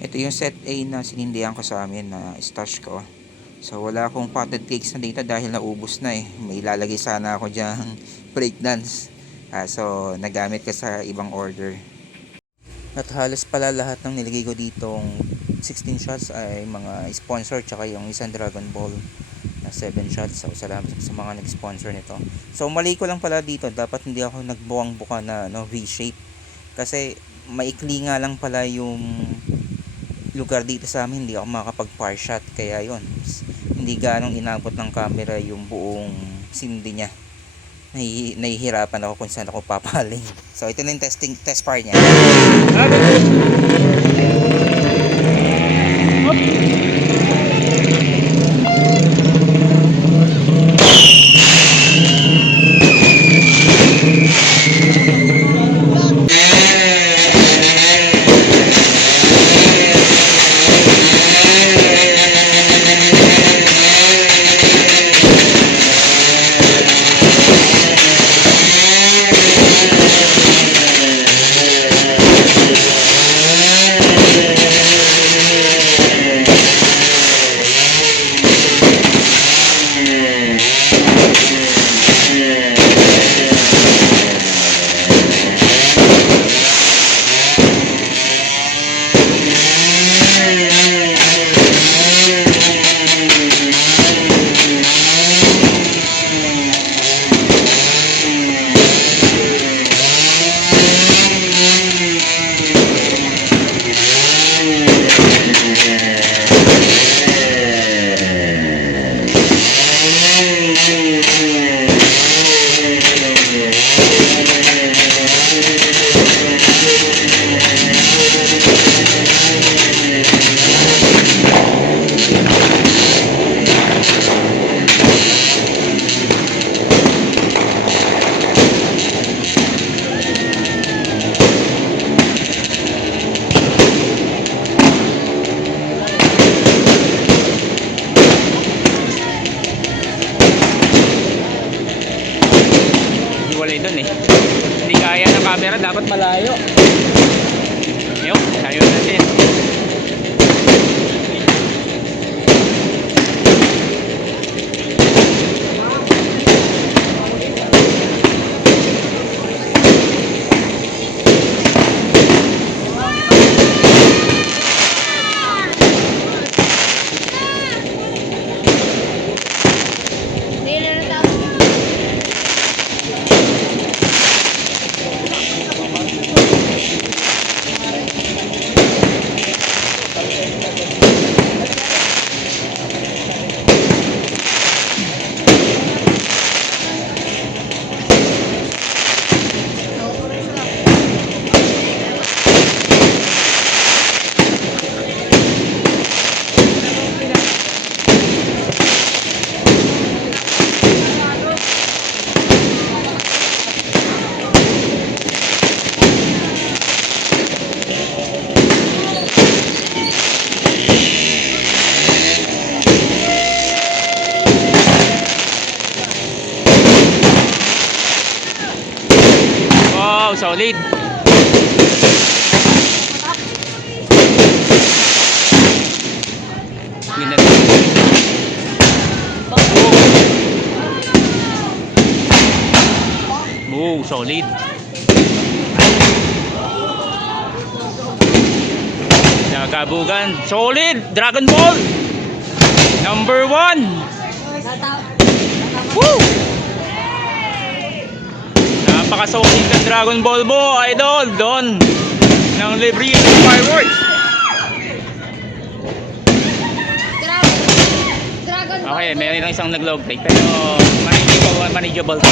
Ito yung set A na sinindihan ko sa amin na stash ko. So wala akong potted cakes na dito dahil naubos na eh. May ilalagay sana ako dyang breakdance. So nagamit ko sa ibang order. At halos pala lahat ng nilagay ko ditong 16 shots ay mga sponsor, tsaka yung isang Dragon Ball na 7 shots. So salamat sa mga nag-sponsor nito. So mali ko lang pala dito, dapat hindi ako nagbuwang-buka na V-shape. Kasi maikli nga lang pala yung lugar dito sa amin, hindi ako makapag-par shot, kaya yon hindi ganong inabot ng camera yung buong sindi niya. Nahihirapan ako kung saan ako papaling. So ito na yung test par niya. Hindi kaya ng camera, dapat malayo. Yun, tayo natin. Wow, solid. Oh, solid. Nagabugan, solid. Dragon Ball number 1. Woo! Napaka-solid ng Dragon Ball mo, idol. Doon ng Libre Fireworks. Okay, meron lang isang nag-low plate pero manageable.